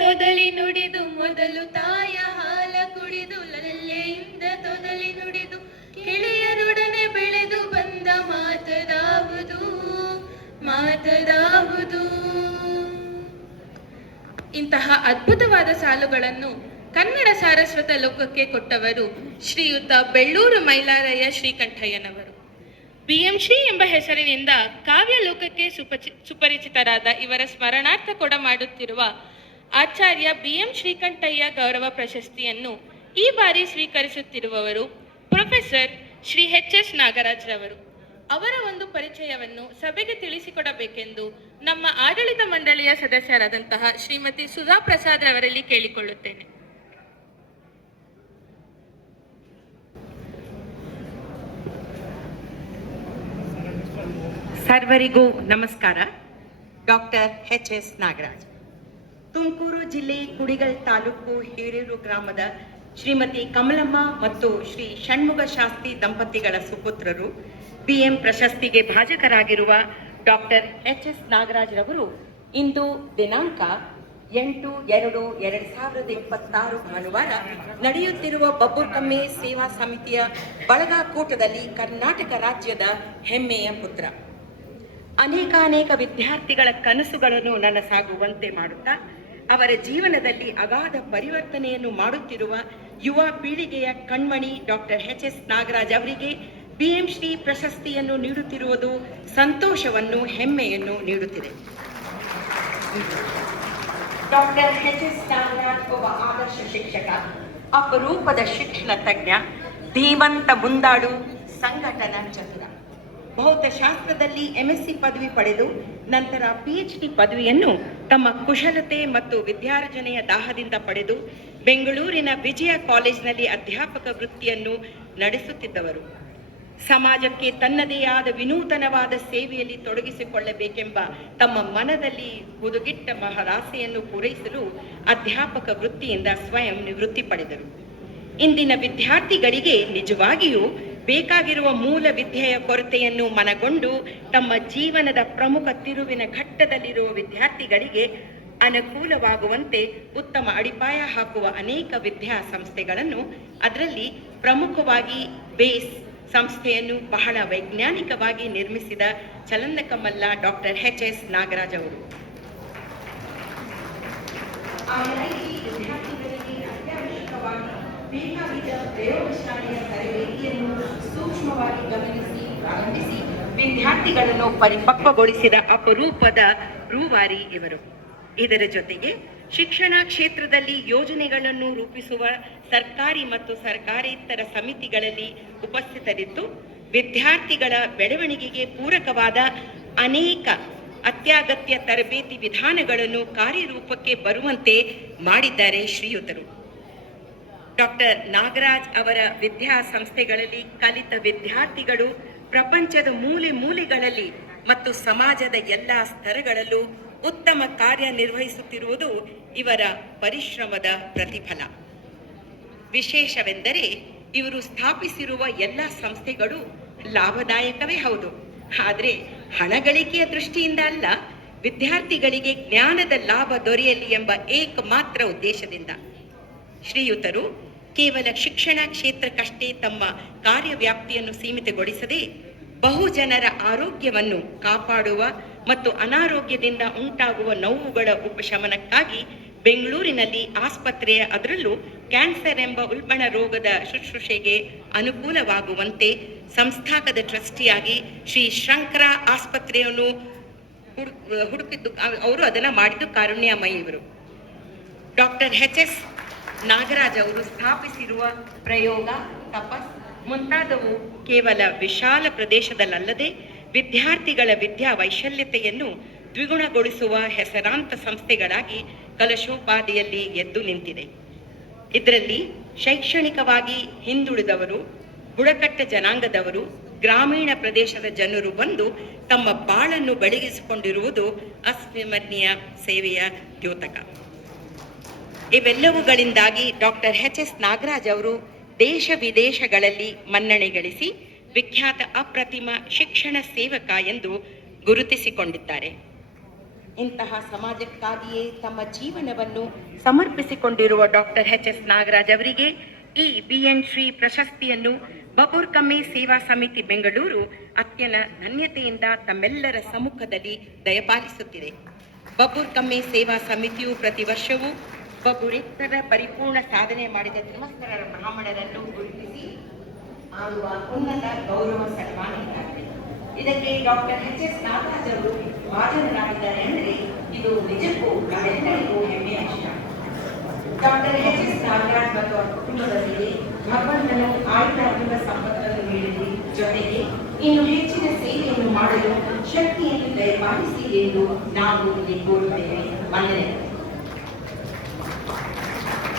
ತೊದಲಿ ನುಡಿದು ಮೊದಲು ತಾಯ ಹಾಲ ಕುಡಿದು ಲಲ್ಲೆಯಿಂದ ತೊದಲಿ ನುಡಿದು ಗೆಳೆಯರೊಡನೆ ಬೆಳೆದು ಬಂದ ಮಾತದಾವುದು ಮಾತದಾವುದು. ಇಂತಹ ಅದ್ಭುತವಾದ ಸಾಲುಗಳನ್ನು ಕನ್ನಡ ಸಾರಸ್ವತ ಲೋಕಕ್ಕೆ ಕೊಟ್ಟವರು ಶ್ರೀಯುತ ಬೆಳ್ಳೂರು ಮೈಲಾರಯ್ಯ ಶ್ರೀಕಂಠಯ್ಯನವರು. BM ಶ್ರೀ ಎಂಬ ಹೆಸರಿನಿಂದ ಕಾವ್ಯ ಲೋಕಕ್ಕೆ ಸುಪರಿಚಿತರಾದ ಇವರ ಸ್ಮರಣಾರ್ಥ ಕೊಡಮಾಡುತ್ತಿರುವ ಆಚಾರ್ಯ BM ಶ್ರೀಕಂಠಯ್ಯ ಗೌರವ ಪ್ರಶಸ್ತಿಯನ್ನು ಈ ಬಾರಿ ಸ್ವೀಕರಿಸುತ್ತಿರುವವರು ಪ್ರೊಫೆಸರ್ ಶ್ರೀ HS ನಾಗರಾಜ್ ರವರು. ಅವರ ಒಂದು ಪರಿಚಯವನ್ನು ಸಭೆಗೆ ತಿಳಿಸಿಕೊಡಬೇಕೆಂದು ನಮ್ಮ ಆಡಳಿತ ಮಂಡಳಿಯ ಸದಸ್ಯರಾದಂತಹ ಶ್ರೀಮತಿ ಸುಧಾ ಪ್ರಸಾದ್ ಅವರಲ್ಲಿ ಕೇಳಿಕೊಳ್ಳುತ್ತೇನೆ. ಸರ್ವರಿಗೂ ನಮಸ್ಕಾರ. ಡಾಕ್ಟರ್ HS ನಾಗರಾಜ್, ತುಮಕೂರು ಜಿಲ್ಲೆ ಕುಡಿಗಲ್ ತಾಲೂಕು ಹಿರೇರು ಗ್ರಾಮದ ಶ್ರೀಮತಿ ಕಮಲಮ್ಮ ಮತ್ತು ಶ್ರೀ ಷಣ್ಮುಗ ಶಾಸ್ತ್ರಿ ದಂಪತಿಗಳ ಸುಪುತ್ರರು BM ಪ್ರಶಸ್ತಿಗೆ ಭಾಜಕರಾಗಿರುವ ಡಾಕ್ಟರ್ HS ನಾಗರಾಜ್ ರವರು ಇಂದು ದಿನಾಂಕ 8/2/2026 ಭಾನುವಾರ ನಡೆಯುತ್ತಿರುವ ಬಬ್ಬುರ್ಕಮ್ಮೆ ಸೇವಾ ಸಮಿತಿಯ ಬಳಗಕೂಟದಲ್ಲಿ ಕರ್ನಾಟಕ ರಾಜ್ಯದ ಹೆಮ್ಮೆಯ ಪುತ್ರ. ಅನೇಕ ವಿದ್ಯಾರ್ಥಿಗಳ ಕನಸುಗಳನ್ನು ನನಸಾಗುವಂತೆ ಮಾಡುತ್ತಾ ಅವರ ಜೀವನದಲ್ಲಿ ಅಗಾಧ ಪರಿವರ್ತನೆಯನ್ನು ಮಾಡುತ್ತಿರುವ ಯುವ ಪೀಳಿಗೆಯ ಕಣ್ಮಣಿ ಡಾಕ್ಟರ್ HS ನಾಗರಾಜ್ ಅವರಿಗೆ BM ಶ್ರೀ ಪ್ರಶಸ್ತಿಯನ್ನು ನೀಡುತ್ತಿರುವುದು ಸಂತೋಷವನ್ನು ಹೆಮ್ಮೆಯನ್ನು ನೀಡುತ್ತಿದೆ. ಡಾಕ್ಟರ್ HS ನಾಗರಾಜ್ ಒಬ್ಬ ಆದರ್ಶ ಶಿಕ್ಷಕ, ಅಪರೂಪದ ಶಿಕ್ಷಣ ತಜ್ಞ, ಧೀಮಂತ ಮುಂದಾಡು, ಸಂಘಟನಾ ಚತುರ. ಭೌತಶಾಸ್ತ್ರದಲ್ಲಿ MSc ಪದವಿ ಪಡೆದು ನಂತರ PhD ಪದವಿಯನ್ನು ತಮ್ಮ ಕುಶಲತೆ ಮತ್ತು ವಿದ್ಯಾರ್ಜನೆಯ ದಾಹದಿಂದ ಪಡೆದು ಬೆಂಗಳೂರಿನ ವಿಜಯ ಕಾಲೇಜಿನಲ್ಲಿ ಅಧ್ಯಾಪಕ ವೃತ್ತಿಯನ್ನು ನಡೆಸುತ್ತಿದ್ದವರು. ಸಮಾಜಕ್ಕೆ ತನ್ನದೇ ಆದ ವಿನೂತನವಾದ ಸೇವೆಯಲ್ಲಿ ತೊಡಗಿಸಿಕೊಳ್ಳಬೇಕೆಂಬ ತಮ್ಮ ಮನದಲ್ಲಿ ಹುದುಗಿಟ್ಟ ಮಹರಾಸೆಯನ್ನು ಪೂರೈಸಲು ಅಧ್ಯಾಪಕ ವೃತ್ತಿಯಿಂದ ಸ್ವಯಂ ನಿವೃತ್ತಿ ಪಡೆದರು. ಇಂದಿನ ವಿದ್ಯಾರ್ಥಿಗಳಿಗೆ ನಿಜವಾಗಿಯೂ ಬೇಕಾಗಿರುವ ಮೂಲ ವಿದ್ಯೆಯ ಕೊರತೆಯನ್ನು ಮನಗೊಂಡು ತಮ್ಮ ಜೀವನದ ಪ್ರಮುಖ ತಿರುವಿನ ಘಟ್ಟದಲ್ಲಿರುವ ವಿದ್ಯಾರ್ಥಿಗಳಿಗೆ ಅನುಕೂಲವಾಗುವಂತೆ ಉತ್ತಮ ಅಡಿಪಾಯ ಹಾಕುವ ಅನೇಕ ವಿದ್ಯಾಸಂಸ್ಥೆಗಳನ್ನು, ಅದರಲ್ಲಿ ಪ್ರಮುಖವಾಗಿ ಬೇಸ್ ಸಂಸ್ಥೆಯನ್ನು ಬಹಳ ವೈಜ್ಞಾನಿಕವಾಗಿ ನಿರ್ಮಿಸಿದ ಚಲನಕಮಲ್ಲ ಡಾಕ್ಟರ್ HS ನಾಗರಾಜ್ ಅವರು. ಬೇಕಾಗಿದ್ದ ಪ್ರಯೋಗಶಾಲೆಯ ತರಬೇತಿಯನ್ನು ಸೂಕ್ಷ್ಮವಾಗಿ ಗಮನಿಸಿ ಪ್ರಾರಂಭಿಸಿ ವಿದ್ಯಾರ್ಥಿಗಳನ್ನು ಪರಿಪಕ್ವಗೊಳಿಸಿದ ಅಪರೂಪದ ರೂವಾರಿ ಇವರು. ಇದರ ಜೊತೆಗೆ ಶಿಕ್ಷಣ ಕ್ಷೇತ್ರದಲ್ಲಿ ಯೋಜನೆಗಳನ್ನು ರೂಪಿಸುವ ಸರ್ಕಾರಿ ಮತ್ತು ಸರ್ಕಾರೇತರ ಸಮಿತಿಗಳಲ್ಲಿ ಉಪಸ್ಥಿತರಿದ್ದು ವಿದ್ಯಾರ್ಥಿಗಳ ಬೆಳವಣಿಗೆಗೆ ಪೂರಕವಾದ ಅನೇಕ ಅತ್ಯಗತ್ಯ ತರಬೇತಿ ವಿಧಾನಗಳನ್ನು ಕಾರ್ಯರೂಪಕ್ಕೆ ಬರುವಂತೆ ಮಾಡಿದ್ದಾರೆ ಶ್ರೀಯುತರು. ಡಾಕ್ಟರ್ ನಾಗರಾಜ್ ಅವರ ವಿದ್ಯಾಸಂಸ್ಥೆಗಳಲ್ಲಿ ಕಲಿತ ವಿದ್ಯಾರ್ಥಿಗಳು ಪ್ರಪಂಚದ ಮೂಲೆ ಮೂಲೆಗಳಲ್ಲಿ ಮತ್ತು ಸಮಾಜದ ಎಲ್ಲ ಸ್ತರಗಳಲ್ಲೂ ಉತ್ತಮ ಕಾರ್ಯನಿರ್ವಹಿಸುತ್ತಿರುವುದು ಇವರ ಪರಿಶ್ರಮದ ಪ್ರತಿಫಲ. ವಿಶೇಷವೆಂದರೆ ಇವರು ಸ್ಥಾಪಿಸಿರುವ ಎಲ್ಲ ಸಂಸ್ಥೆಗಳು ಲಾಭದಾಯಕವೇ ಹೌದು, ಆದರೆ ಹಣ ಗಳಿಕೆಯ ದೃಷ್ಟಿಯಿಂದ ಅಲ್ಲ, ವಿದ್ಯಾರ್ಥಿಗಳಿಗೆ ಜ್ಞಾನದ ಲಾಭ ದೊರೆಯಲಿ ಎಂಬ ಏಕಮಾತ್ರ ಉದ್ದೇಶದಿಂದ. ಶ್ರೀಯುತರು ಕೇವಲ ಶಿಕ್ಷಣ ಕ್ಷೇತ್ರಕ್ಕಷ್ಟೇ ತಮ್ಮ ಕಾರ್ಯವ್ಯಾಪ್ತಿಯನ್ನು ಸೀಮಿತಗೊಳಿಸದೆ ಬಹುಜನರ ಆರೋಗ್ಯವನ್ನು ಕಾಪಾಡುವ ಮತ್ತು ಅನಾರೋಗ್ಯದಿಂದ ಉಂಟಾಗುವ ನೋವುಗಳ ಉಪಶಮನಕ್ಕಾಗಿ ಬೆಂಗಳೂರಿನಲ್ಲಿ ಆಸ್ಪತ್ರೆಯ, ಅದರಲ್ಲೂ ಕ್ಯಾನ್ಸರ್ ಎಂಬ ಉಲ್ಬಣ ರೋಗದ ಶುಶ್ರೂಷೆಗೆ ಅನುಕೂಲವಾಗುವಂತೆ ಸಂಸ್ಥಾಪಕದ ಟ್ರಸ್ಟಿಯಾಗಿ ಶ್ರೀ ಶಂಕರ ಆಸ್ಪತ್ರೆಯನ್ನು ಹುಡುಕಿದ್ದು, ಅವರು ಅದನ್ನು ಮಾಡಿದ್ದು ಕಾರುಣ್ಯಮಯಿ ಇವರು. ಡಾಕ್ಟರ್ HS ನಾಗರಾಜ್ ಅವರು ಸ್ಥಾಪಿಸಿರುವ ಪ್ರಯೋಗ, ತಪಸ್ ಮುಂತಾದವು ಕೇವಲ ವಿಶಾಲ ಪ್ರದೇಶದಲ್ಲದೆ ವಿದ್ಯಾರ್ಥಿಗಳ ವಿದ್ಯಾ ವೈಶಲ್ಯತೆಯನ್ನು ದ್ವಿಗುಣಗೊಳಿಸುವ ಹೆಸರಾಂತ ಸಂಸ್ಥೆಗಳಾಗಿ ಕಲಶೋಪಾದಿಯಲ್ಲಿ ಎದ್ದು ನಿಂತಿದೆ. ಇದರಲ್ಲಿ ಶೈಕ್ಷಣಿಕವಾಗಿ ಹಿಂದುಳಿದವರು, ಬುಡಕಟ್ಟ ಜನಾಂಗದವರು, ಗ್ರಾಮೀಣ ಪ್ರದೇಶದ ಜನರು ಬಂದು ತಮ್ಮ ಬಾಳನ್ನು ಬೆಳಗಿಸಿಕೊಂಡಿರುವುದು ಅಸ್ಮರಣೀಯ ಸೇವೆಯ ದ್ಯೋತಕ. ಇವೆಲ್ಲವುಗಳಿಂದಾಗಿ ಡಾಕ್ಟರ್ HS ನಾಗರಾಜ್ ಅವರು ದೇಶ ವಿದೇಶಗಳಲ್ಲಿ ಮನ್ನಣೆ ಗಳಿಸಿ ವಿಖ್ಯಾತ ಅಪ್ರತಿಮ ಶಿಕ್ಷಣ ಸೇವಕ ಎಂದು ಗುರುತಿಸಿಕೊಂಡಿದ್ದಾರೆ. ಇಂತಹ ಸಮಾಜಕ್ಕಾಗಿಯೇ ತಮ್ಮ ಜೀವನವನ್ನು ಸಮರ್ಪಿಸಿಕೊಂಡಿರುವ ಡಾಕ್ಟರ್ ಎಚ್.ಎಸ್. ನಾಗರಾಜ್ ಅವರಿಗೆ ಈ BN ಶ್ರೀ ಪ್ರಶಸ್ತಿಯನ್ನು ಬಬೂರ್ ಕಮ್ಮೆ ಸೇವಾ ಸಮಿತಿ ಬೆಂಗಳೂರು ಅತ್ಯಂತ ಧನ್ಯತೆಯಿಂದ ತಮ್ಮೆಲ್ಲರ ಸಮ್ಮುಖದಲ್ಲಿ ದಯಪಾಲಿಸುತ್ತಿದೆ. ಬಬೂರ್ ಕಮ್ಮೆ ಸೇವಾ ಸಮಿತಿಯು ಪ್ರತಿ ವರ್ಷವೂ ಬಬೂರೇತರ ಪರಿಪೂರ್ಣ ಸಾಧನೆ ಮಾಡಿದ ತ್ರಿಮಸ್ತರರ ಬ್ರಾಹ್ಮಣರನ್ನು ಗುರುತಿಸಿ ಆಗುವ ಉನ್ನತ ಗೌರವ ಸನ್ಮಾನ ಇದಾಗಿದೆ. ಇದಕ್ಕೆ ಡಾಕ್ಟರ್ ಎಚ್.ಎಸ್. ನಾಗರಾಜ್ ಅವರು ಹಾಜರಾಗಿದ್ದಾರೆ ಅಂದರೆ ಇದು ನಿಜಕ್ಕೂ ನಮ್ಮೆಲ್ಲರಿಗೂ ಹೆಮ್ಮೆಯ ವಿಷಯ. ಡಾಕ್ಟರ್ ಎಚ್.ಎಸ್. ನಾಗರಾಜ್ ಮತ್ತು ಅವರ ಕುಟುಂಬದವರಿಗೆ ಭಗವಂತನು ಆಯುರಾರೋಗ್ಯ ಸಂಪತ್ತನ್ನು ನೀಡಿದೆ, ಜೊತೆಗೆ ಇನ್ನು ಹೆಚ್ಚಿನ ಸೇವೆಯನ್ನು ಮಾಡಲು ಶಕ್ತಿಯನ್ನು ದಯಪಾಲಿಸಿ ಎಂದು ನಾವು ಇಲ್ಲಿ ಕೋರುತ್ತೇವೆ. ವಂದನೆಗಳು.